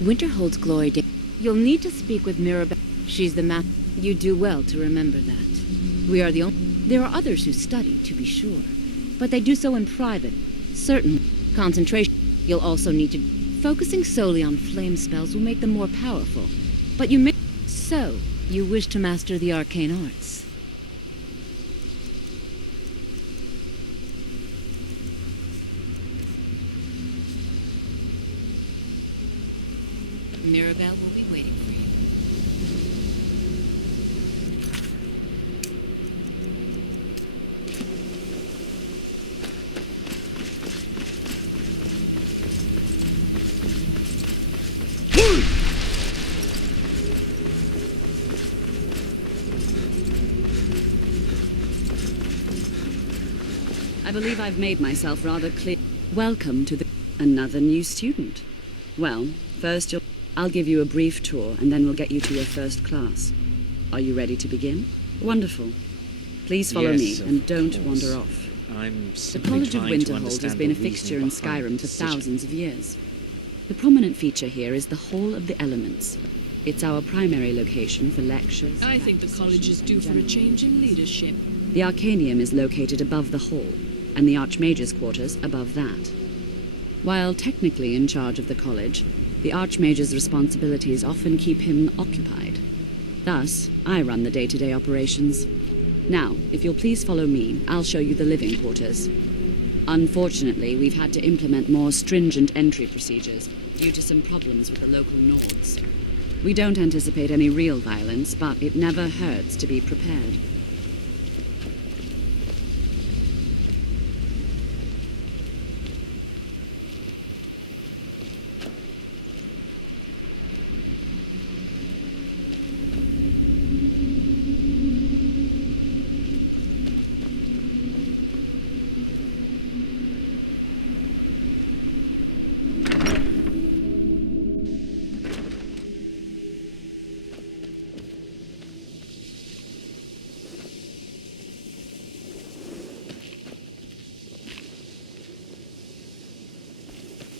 Winter holds glory. You'll need to speak with Mirabelle. She's the map. You do well to remember that. We are the only... There are others who study, to be sure, but they do so in private. Certain concentration. You'll also need to... Focusing solely on flame spells will make them more powerful, but you may... So, you wish to master the arcane arts. Mirabelle will be waiting for you. I believe I've made myself rather clear. Welcome to another new student. Well, first I'll give you a brief tour, and then we'll get you to your first class. Are you ready to begin? Wonderful. Please follow me, and don't wander off. The College of Winterhold has been a fixture in Skyrim for thousands of years. The prominent feature here is the Hall of the Elements. It's our primary location for lectures. I think the college is due for a change in leadership. The Arcanium is located above the hall, and the Archmage's quarters above that. While technically in charge of the college, the Archmage's responsibilities often keep him occupied. Thus, I run the day-to-day operations. Now, if you'll please follow me, I'll show you the living quarters. Unfortunately, we've had to implement more stringent entry procedures due to some problems with the local Nords. We don't anticipate any real violence, but it never hurts to be prepared.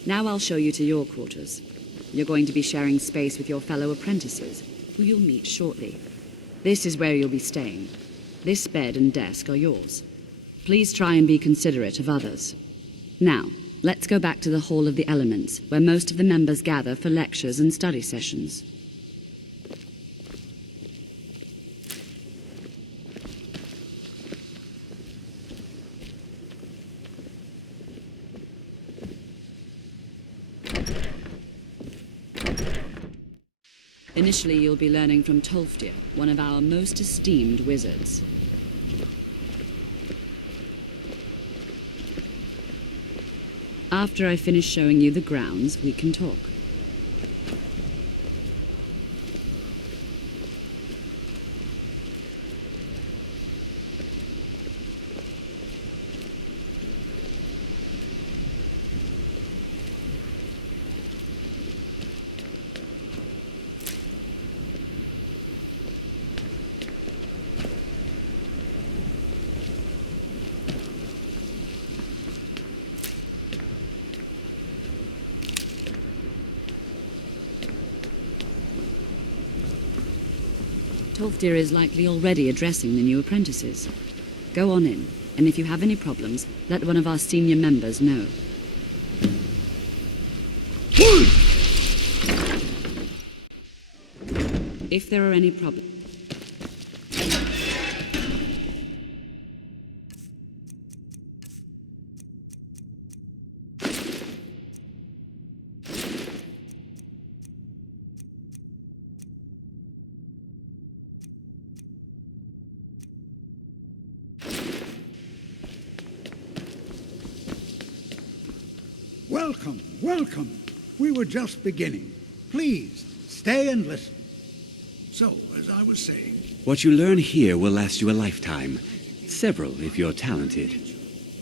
Now I'll show you to your quarters. You're going to be sharing space with your fellow apprentices, who you'll meet shortly. This is where you'll be staying. This bed and desk are yours. Please try and be considerate of others. Now, let's go back to the Hall of the Elements, where most of the members gather for lectures and study sessions. Initially, you'll be learning from Tolfdir, one of our most esteemed wizards. After I finish showing you the grounds, we can talk. Tolfdir is likely already addressing the new apprentices. Go on in, and if you have any problems, let one of our senior members know. If there are any problems... Welcome, welcome. We were just beginning. Please, stay and listen. So, as I was saying... What you learn here will last you a lifetime. Several, if you're talented.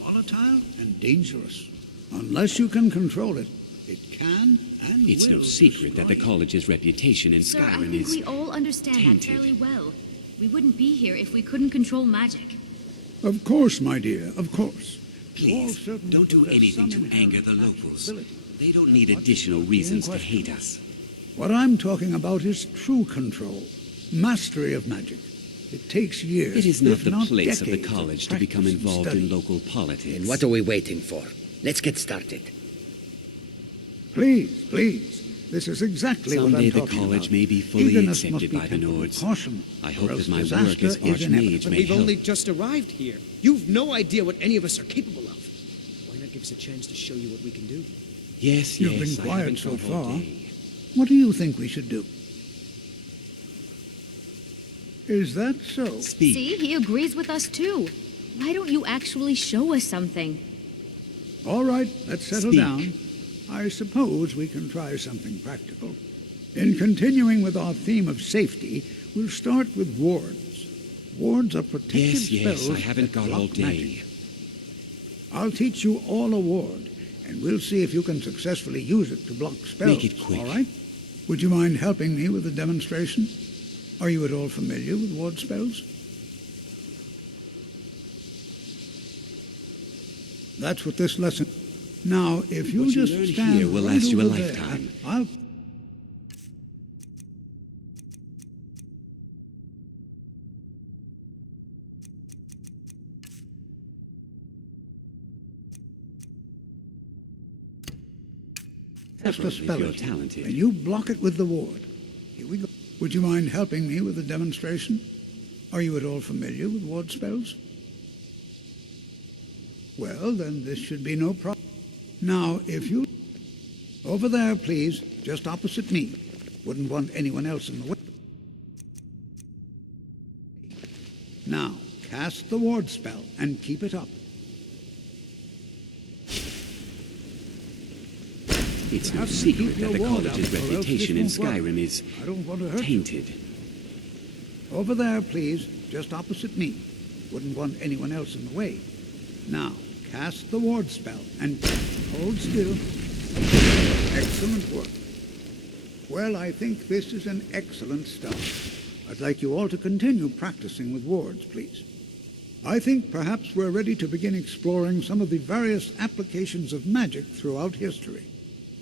Volatile? And dangerous. Unless you can control it, it can and It's will no secret that the destroy. college's reputation in Sir, I Skyrim think is we all understand tainted. that fairly well. We wouldn't be here if we couldn't control magic. Of course, my dear, of course. You all Please, certainly don't do possess anything some to anger inherent the natural locals. ability. They don't need What additional is reasons in to question? hate us. What I'm talking about is true control, mastery of magic. It takes years, It is not if the place of the decades college to become practice and involved study. in local politics. And what are we waiting for? Let's get started. Please, please. This is exactly what Someday I'm the talking college about. may be fully Eagerness accepted must be by the tempered with Nords. caution, I or hope else that my work disaster as is Archmage inevitable. may We've help. only just arrived here. You've no idea what any of us are capable of. Why not give us a chance to show you what we can do? Yes, You've yes, been I quiet haven't so thought all far. day. What do you think we should do? Is that so? Speak. See, he agrees with us too. Why don't you actually show us something? All right, let's settle Speak. down. I suppose we can try something practical. In continuing with our theme of safety, we'll start with wards. Wards are protective Yes, spells I haven't that got all block day. magic. I'll teach you all a ward, and we'll see if you can successfully use it to block spells. Make it quick. All right? Would you mind helping me with the demonstration? Are you at all familiar with ward spells? That's what this lesson... Now, if you'll What you just learn stand here will right last you a over there, lifetime. I'll... Cast a Several, spell if you're at you, talented. and you block it with the ward. Here we go. Would you mind helping me with the demonstration? Are you at all familiar with ward spells? Well, then this should be no problem. Now, if you... Over there, please, just opposite me. Wouldn't want anyone else in the way. Now, cast the ward spell and keep it up. It's You no have to keep secret your that the ward college's up, or else reputation in this won't work. Skyrim is I don't want to hurt you. tainted. Over there, please, just opposite me. Wouldn't want anyone else in the way. Now, cast the ward spell and hold still. Excellent work. Well, I think this is an excellent start. I'd like you all to continue practicing with wards, please. I think perhaps we're ready to begin exploring some of the various applications of magic throughout history.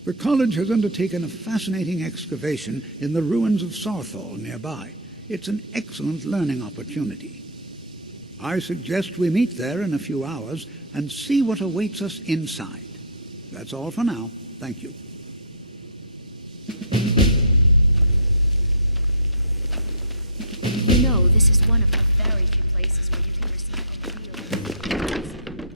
The college has undertaken a fascinating excavation in the ruins of Saarthal nearby. It's an excellent learning opportunity. I suggest we meet there in a few hours and see what awaits us inside. That's all for now. Thank you. You know, this is one of the very few places where you can receive a real...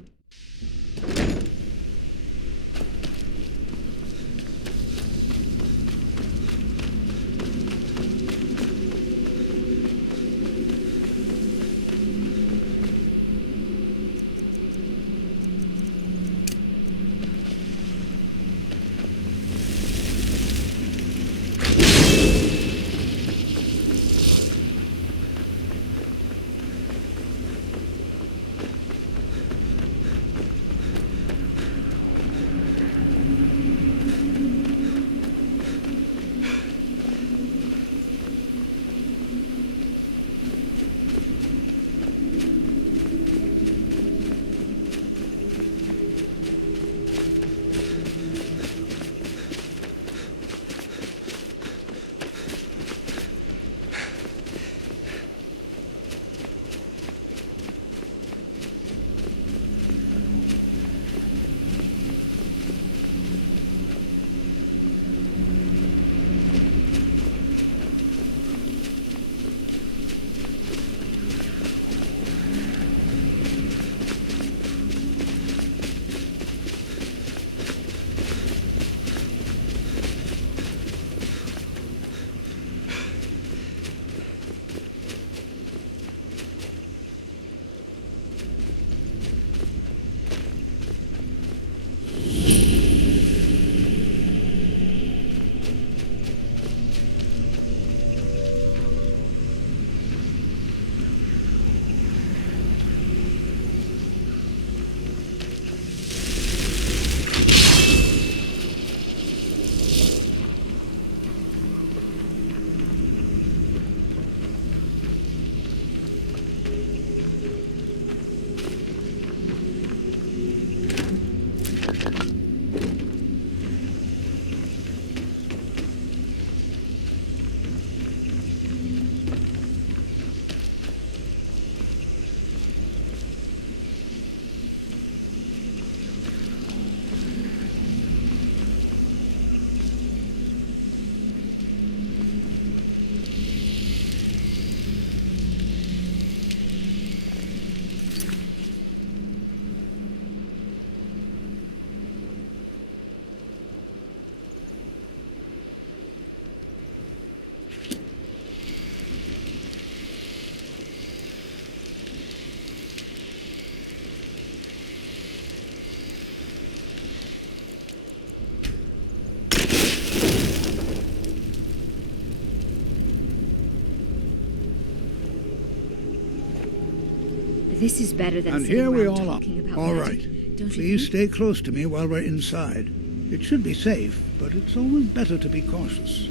This is better than And sitting here we around all are. talking about All magic. right. Don't you Please think? stay close to me while we're inside. It should be safe, but it's always better to be cautious.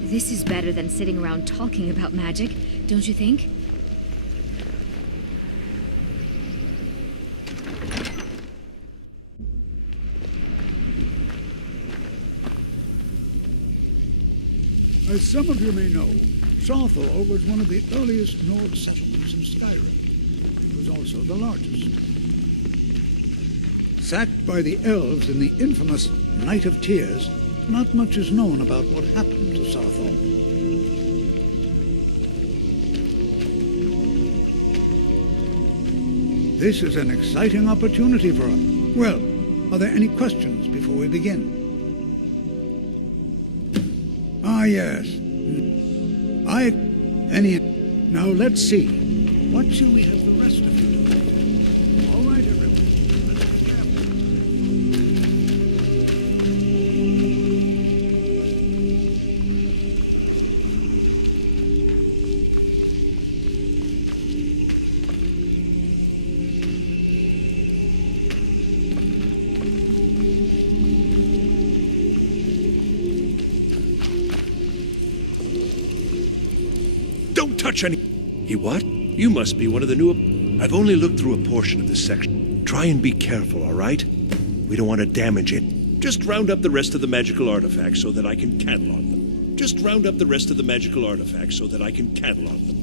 This is better than sitting around talking about magic, don't you think? As some of you may know, Saarthal was one of the earliest Nord settlements in Skyrim. It was also the largest. Sacked by the elves in the infamous Night of Tears, not much is known about what happened to Saarthal. This is an exciting opportunity for us. Well, are there any questions before we begin? Ah, yes. Now let's see. What shall we have the rest of you do? All right, everyone. Let's be careful. Don't touch any... He what? You must be one of the new... I've only looked through a portion of this section. Try and be careful, all right? We don't want to damage it. Just round up the rest of the magical artifacts so that I can catalog them. Just round up the rest of the magical artifacts so that I can catalog them.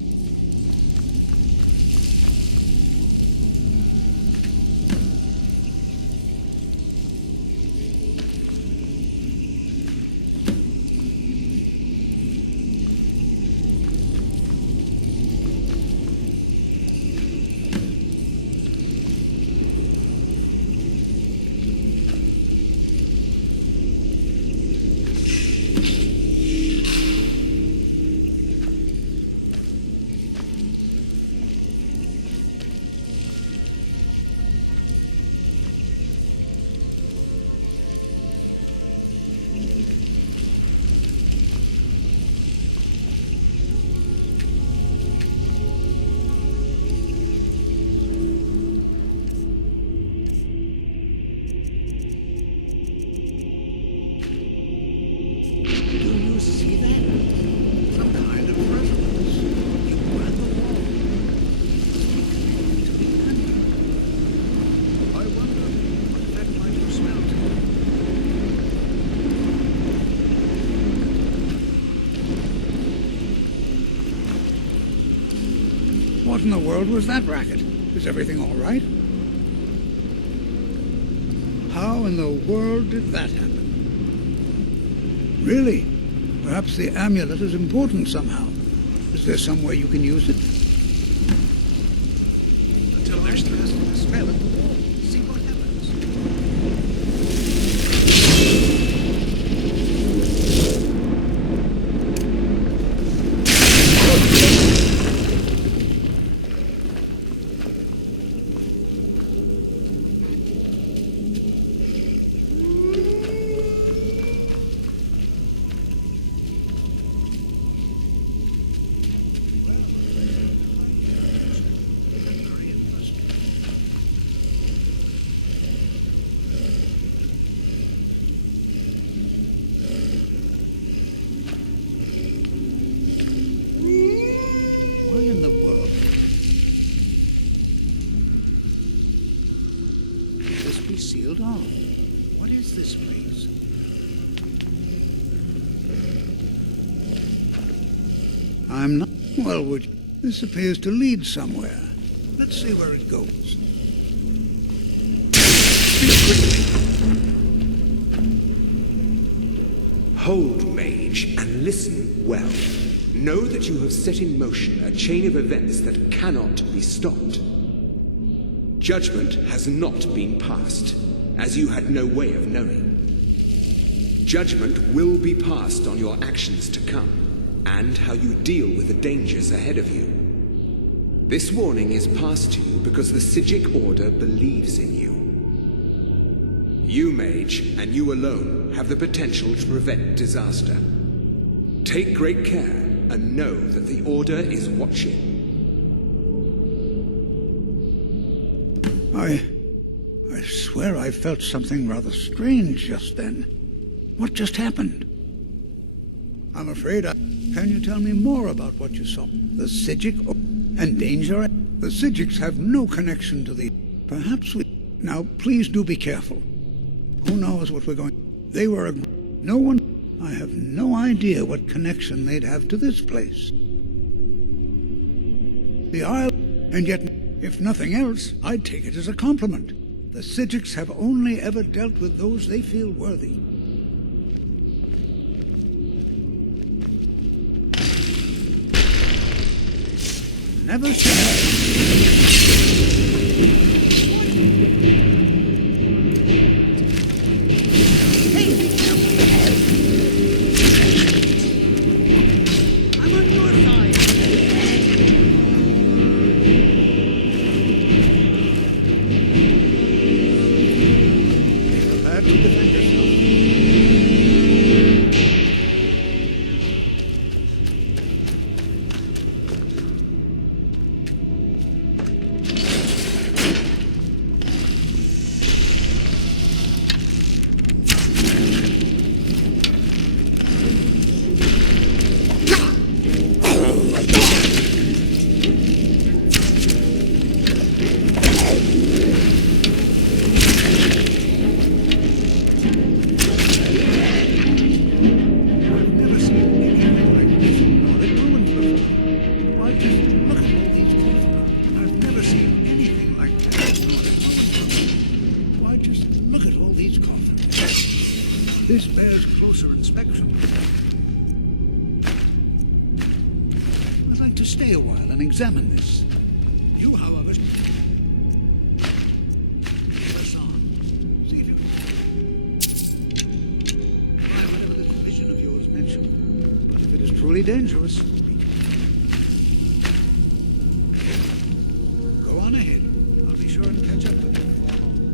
See that? Some kind of resonance. You read the wall. To the end. I wonder what that might have smelled. What in the world was that racket? Is everything all right? How in the world did that happen? Really? Perhaps the amulet is important somehow. Is there some way you can use it? Until there's the rest of the spell at the wall. See what happens. Why in the world? Could this be sealed off? What is this place? I'm not... Well, would you... This appears to lead somewhere. Let's see where it goes. Hold, mage, and listen well. Know that you have set in motion a chain of events that cannot be stopped. Judgment has not been passed, as you had no way of knowing. Judgment will be passed on your actions to come, and how you deal with the dangers ahead of you. This warning is passed to you because the Psijic Order believes in you. You, mage, and you alone, have the potential to prevent disaster. Take great care, and know that the Order is watching. I swear I felt something rather strange just then. What just happened? I'm afraid Can you tell me more about what you saw? The Psijic and danger? The Psijics have no connection to the... Perhaps we... Now, please do be careful. Who knows what we're going... They were a... No one... I have no idea what connection they'd have to this place. The Isle... And yet, if nothing else, I'd take it as a compliment. The Psijics have only ever dealt with those they feel worthy. Never I'm on your side. Be prepared to defend yourself. This bears closer inspection. I'd like to stay a while and examine this. You, however, press on. See if you can... Try whatever this vision of yours mentioned. But if it is truly dangerous, go on ahead. I'll be sure and catch up with you before long.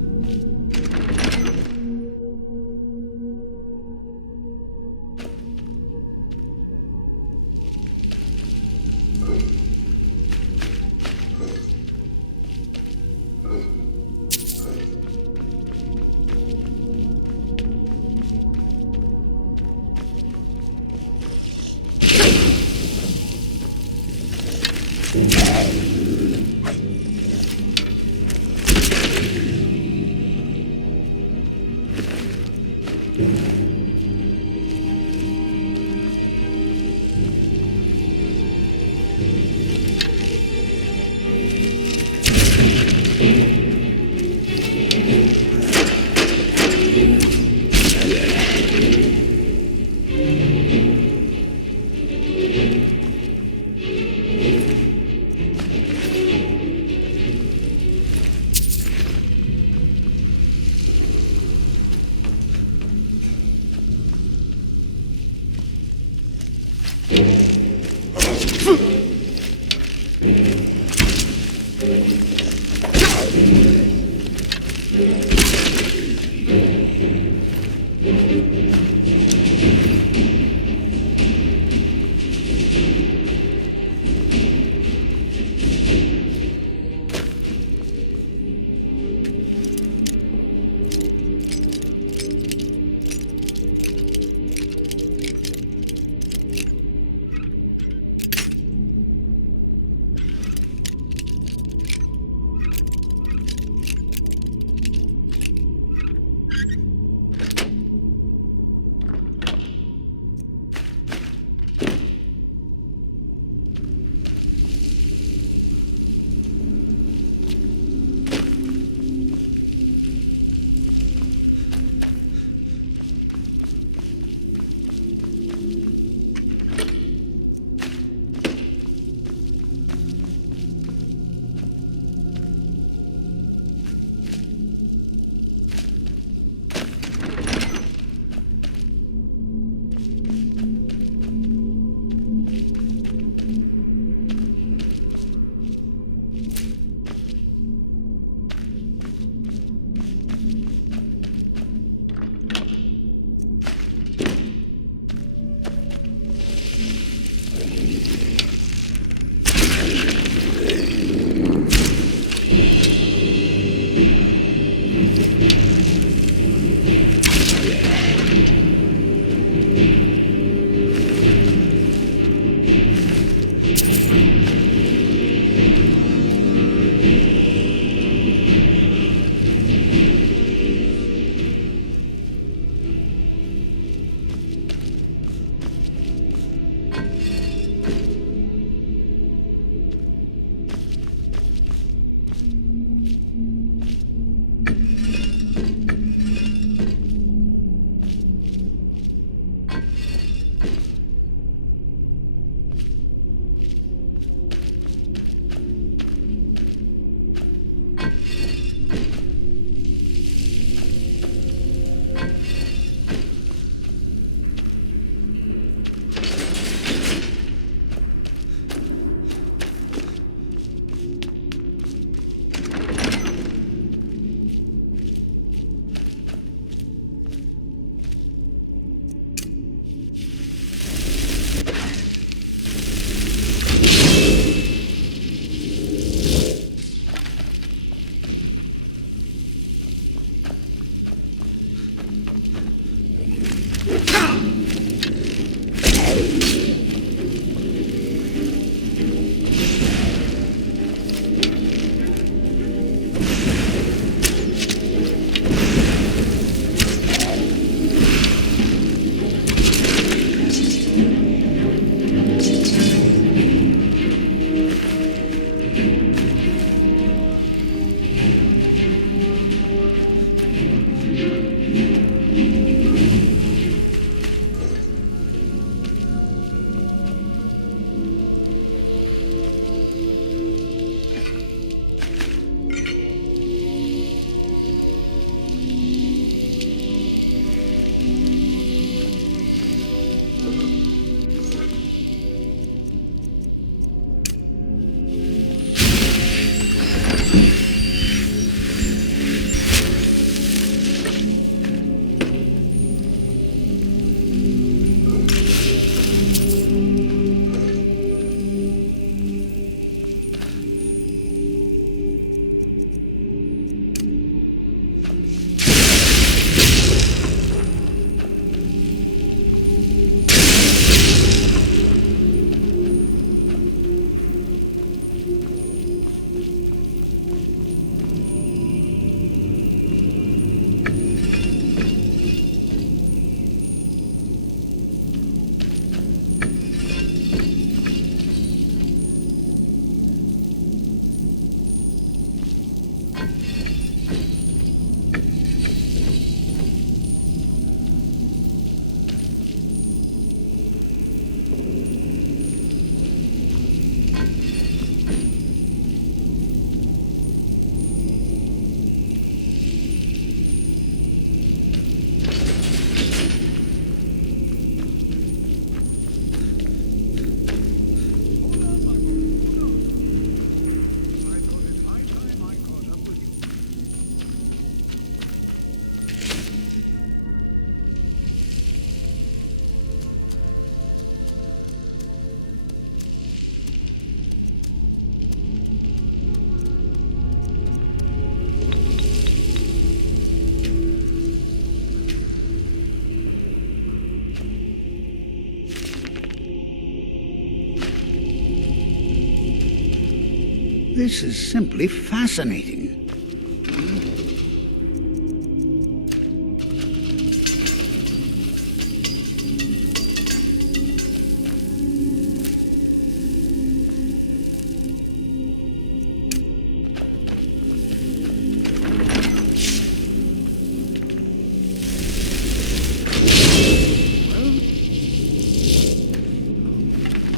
This is simply fascinating.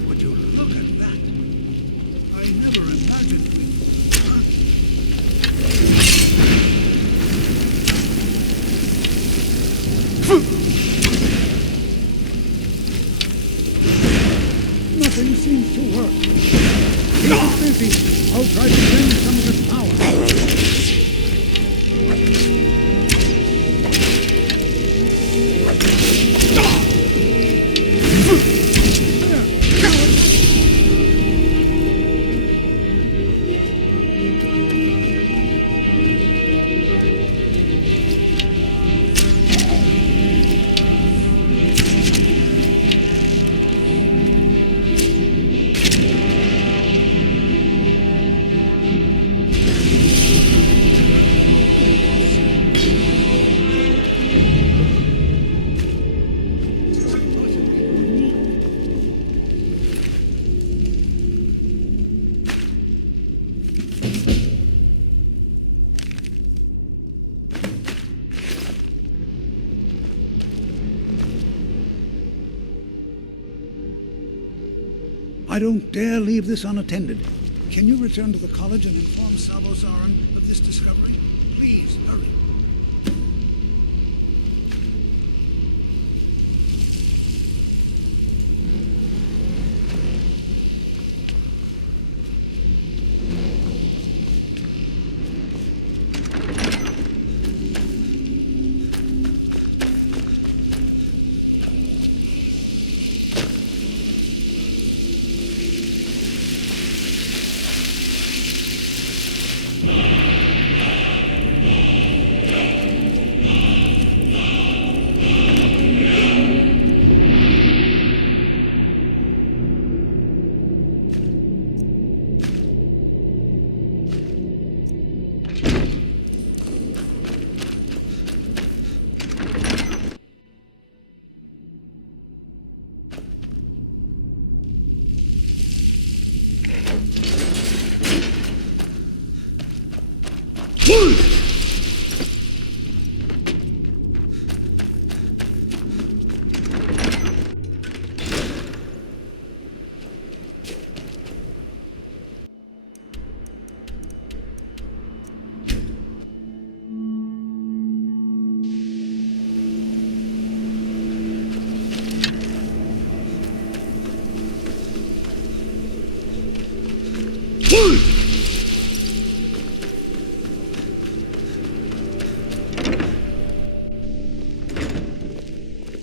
Would you look at that? I never imagined Nothing seems to work. Keep busy. I'll try to drain some of its power. I don't dare leave this unattended. Can you return to the college and inform Sabo Saran of this discovery? Please, hurry.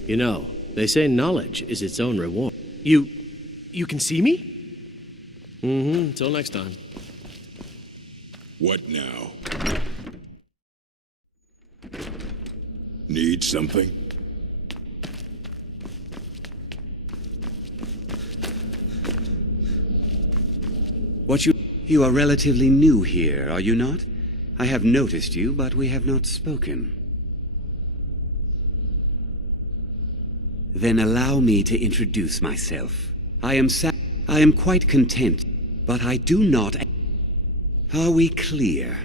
You know, they say knowledge is its own reward. You can see me? Mm-hmm, till next time. What now? Need something? You are relatively new here, are you not? I have noticed you, but we have not spoken. Then allow me to introduce myself. I am quite content, but I do not... Are we clear?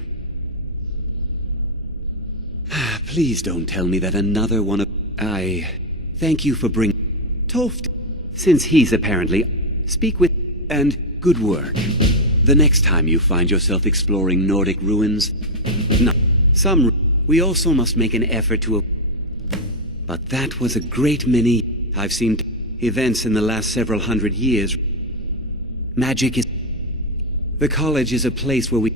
Please don't tell me that another one of... I thank you for bringing... Toft, since he's apparently... Speak with... And good work. The next time you find yourself exploring Nordic ruins... No, we also must make an effort to... But that was a great many... I've seen events in the last several hundred years. Magic is... The college is a place where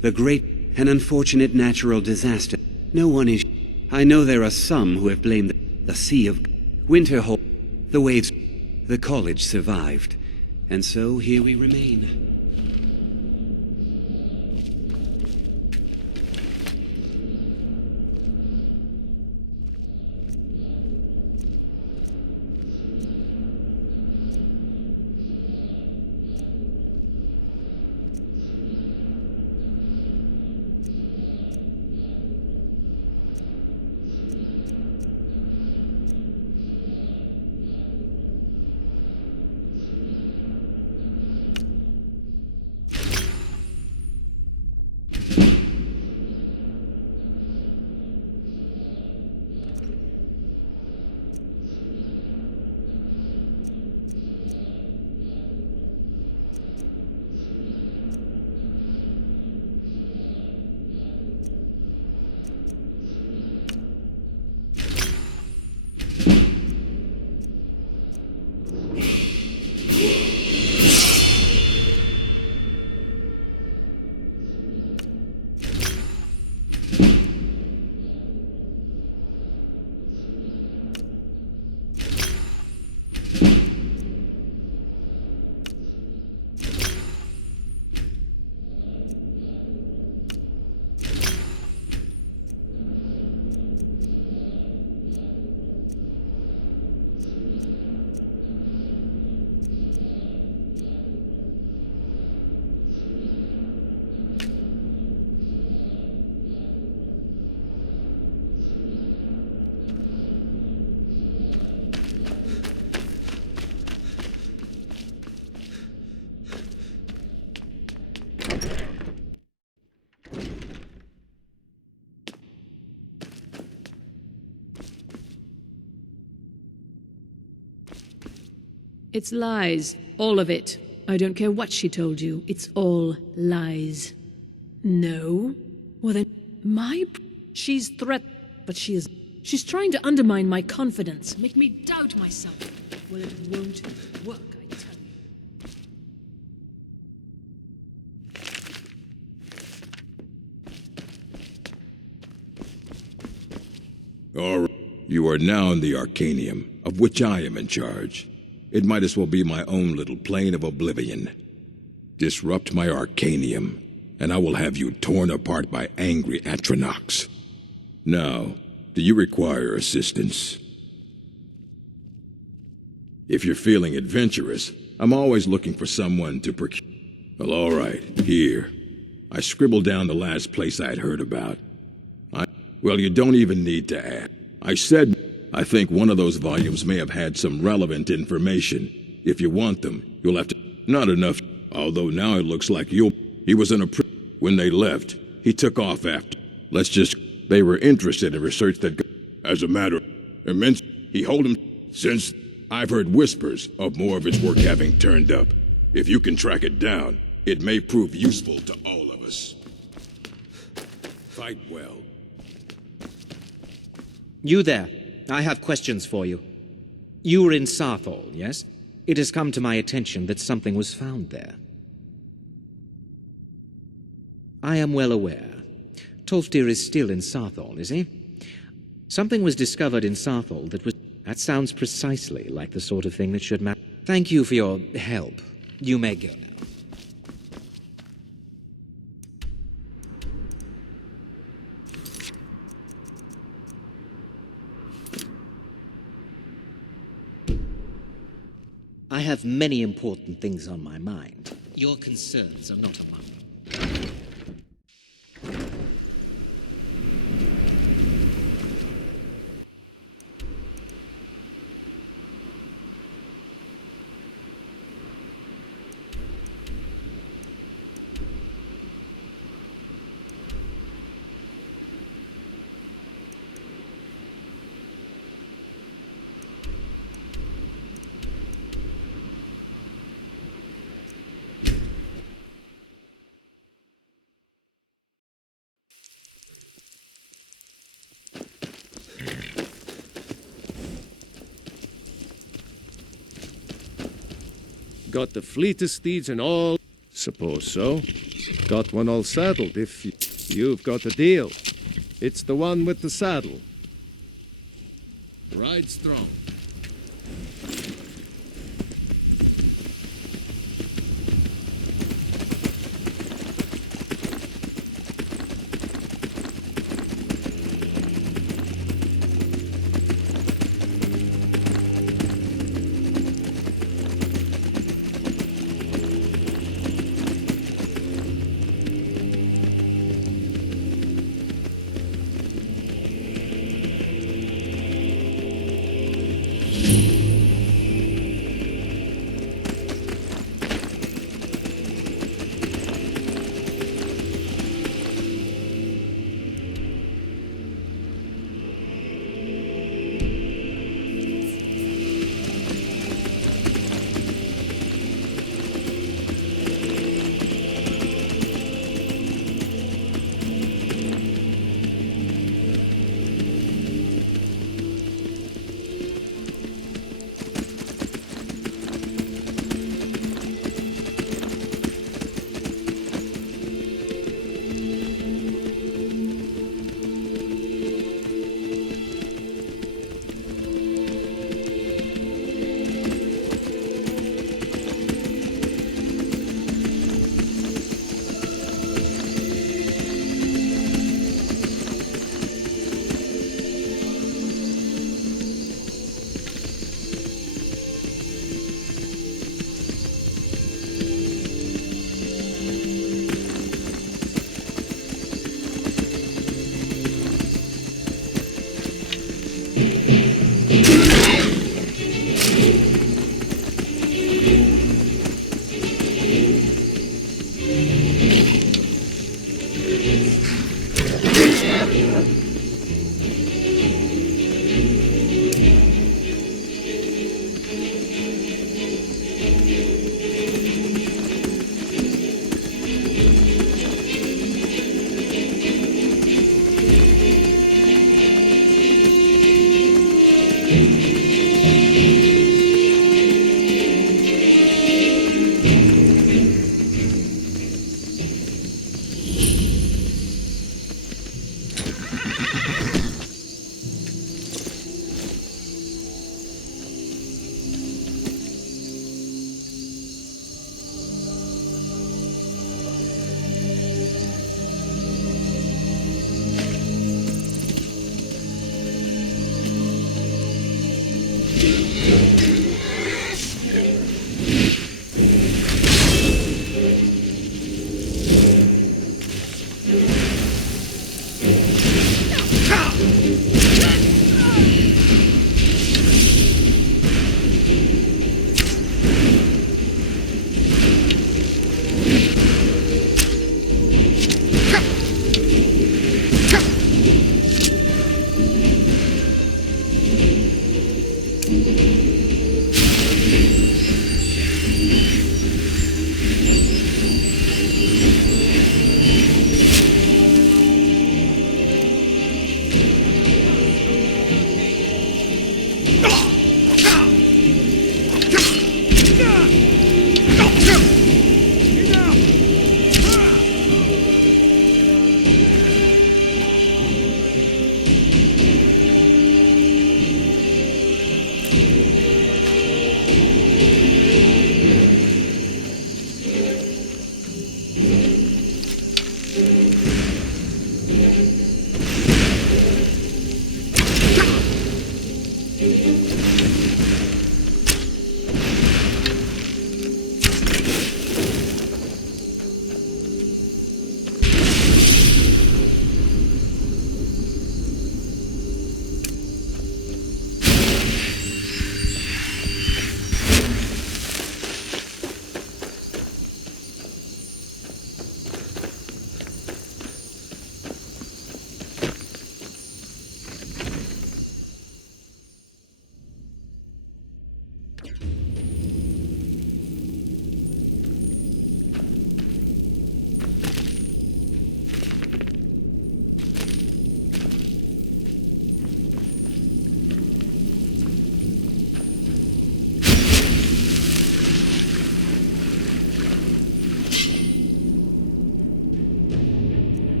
the great and unfortunate natural disaster. No one is... I know there are some who have blamed the Sea of Winterhold, the waves. The college survived. And so here we remain. It's lies. All of it. I don't care what she told you. It's all lies. No? Well then, she's but she's trying to undermine my confidence. Make me doubt myself. Well, it won't work, I tell you. All right. You are now in the Arcanium, of which I am in charge. It might as well be my own little plane of oblivion. Disrupt my Arcanium, and I will have you torn apart by angry Atronachs. Now, do you require assistance? If you're feeling adventurous, I'm always looking for someone to procure. Well, all right, here. I scribbled down the last place I'd heard about. Well, you don't even need to add. I think one of those volumes may have had some relevant information. If you want them, you'll have to... Not enough, although now it looks like he was in a when they left. He took off after. They were interested in research that... As a matter of immense... He hold him... Since I've heard whispers of more of his work having turned up. If you can track it down, it may prove useful to all of us. Fight well. You there. I have questions for you. You were in Saarthal, yes? It has come to my attention that something was found there. I am well aware. Tolfdir is still in Saarthal, is he? Something was discovered in Saarthal that sounds precisely like the sort of thing that should matter. Thank you for your help. You may go now. I have many important things on my mind. Your concerns are not among them. Got the fleetest steeds and all? Suppose so. Got one all saddled if you've got a deal. It's the one with the saddle. Ride strong.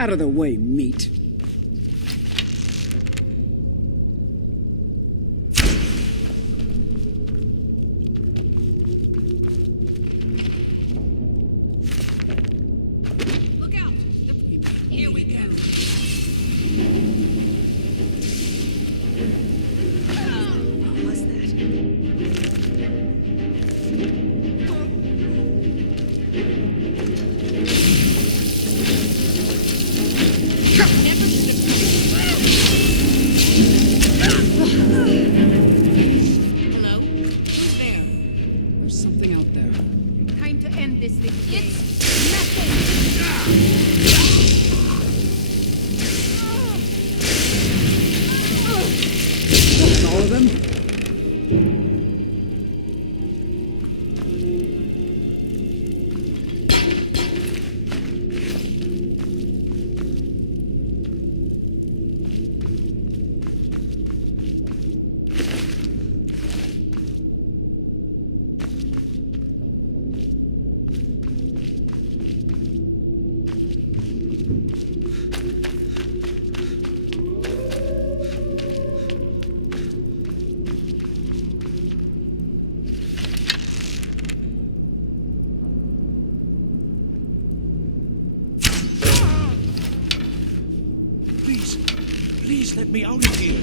Out of the way, meat. Look out! Here we go. What was that? Hello? Who's there? There's something out there. Time to end this little game. That's all of them? let me out of here.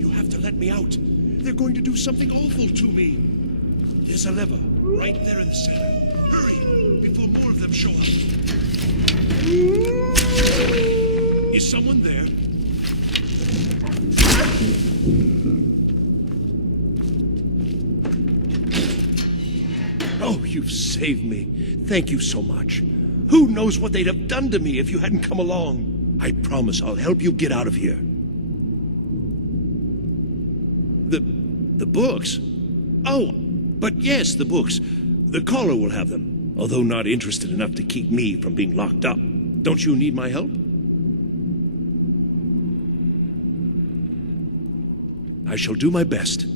You have to let me out. They're going to do something awful to me. There's a lever right there in the center. Hurry, before more of them show up. Is someone there? Oh, you've saved me. Thank you so much. Who knows what they'd have done to me if you hadn't come along? I promise I'll help you get out of here. The books? Oh, but yes, the books. The caller will have them, although not interested enough to keep me from being locked up. Don't you need my help? I shall do my best.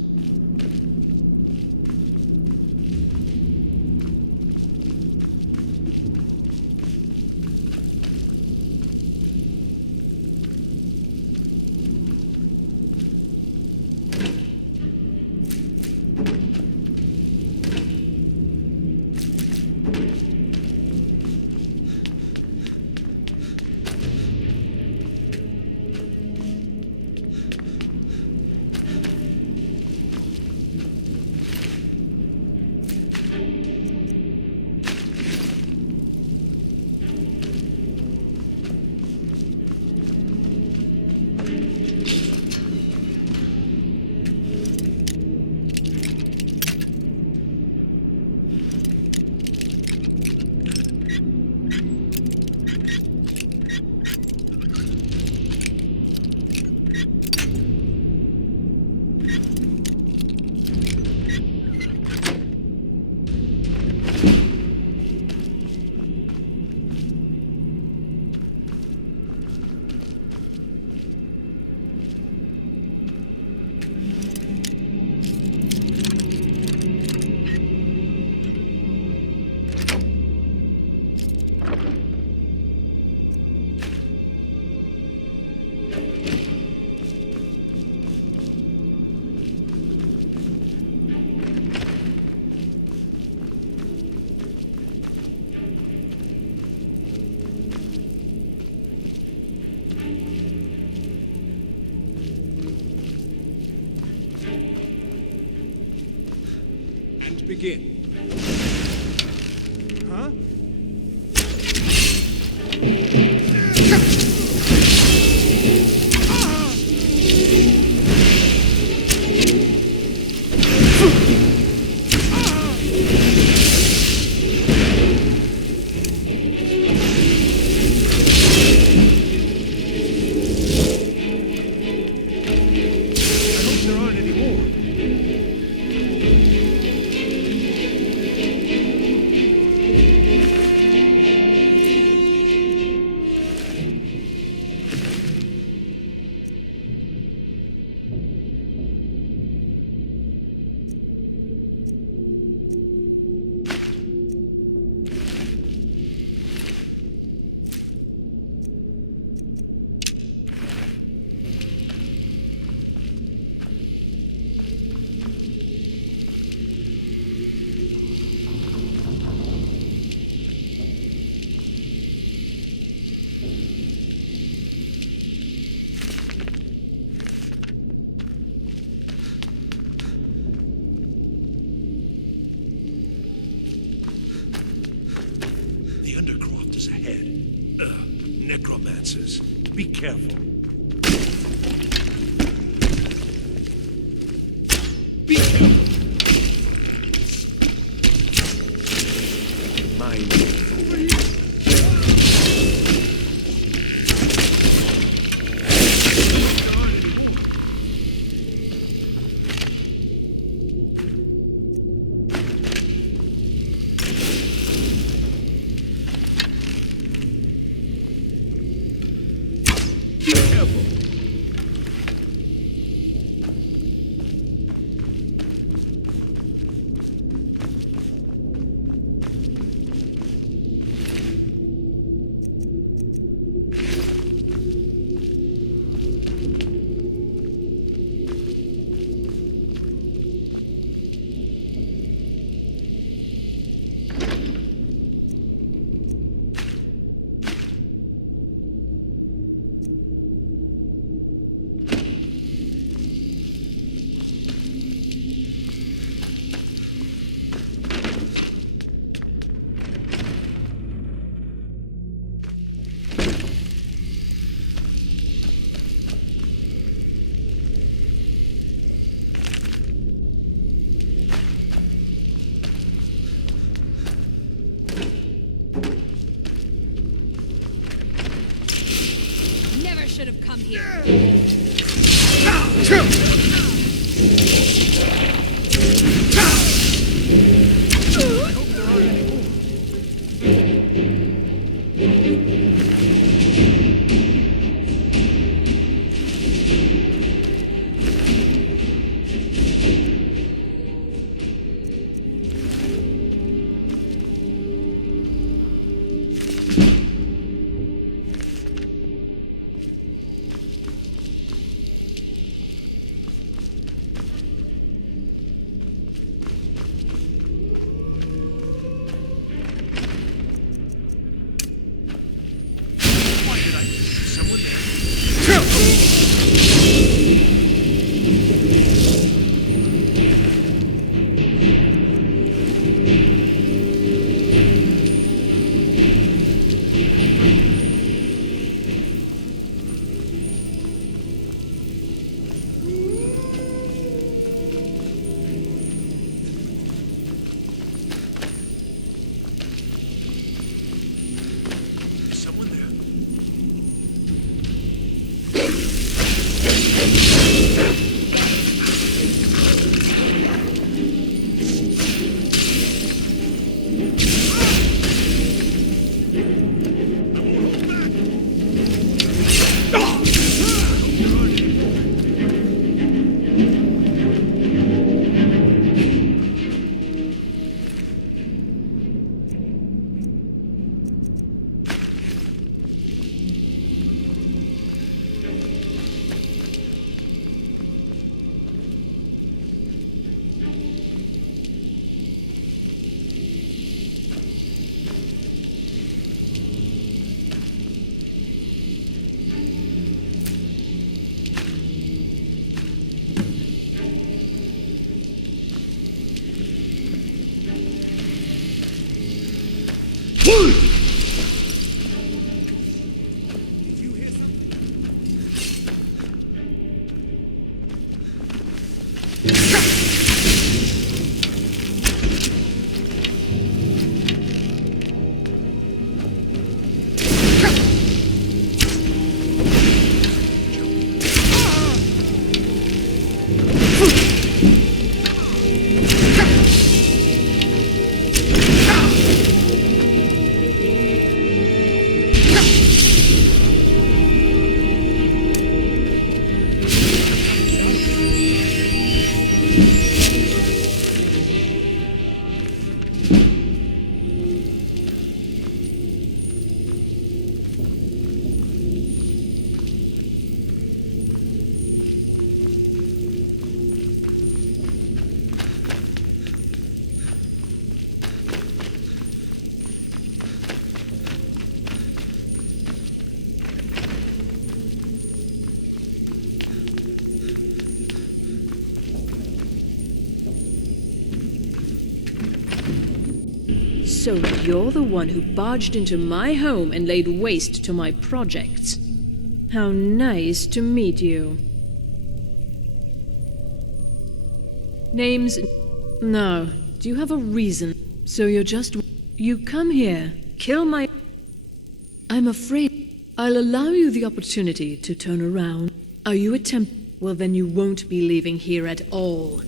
Begin. Huh? Necromancers. Be careful. Be careful. Mine. from here. So you're the one who barged into my home and laid waste to my projects. How nice to meet you. Names? No. Do you have a reason? So you're just... You come here, kill my... I'm afraid I'll allow you the opportunity to turn around. Are you attempt... Well, then you won't be leaving here at all.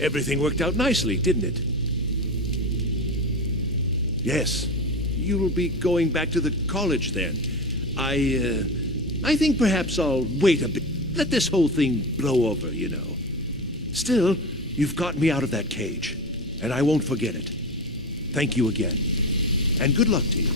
Everything worked out nicely, didn't it? Yes. You'll be going back to the college then. I think perhaps I'll wait a bit. Let this whole thing blow over, you know. Still, you've got me out of that cage, and I won't forget it. Thank you again, and good luck to you.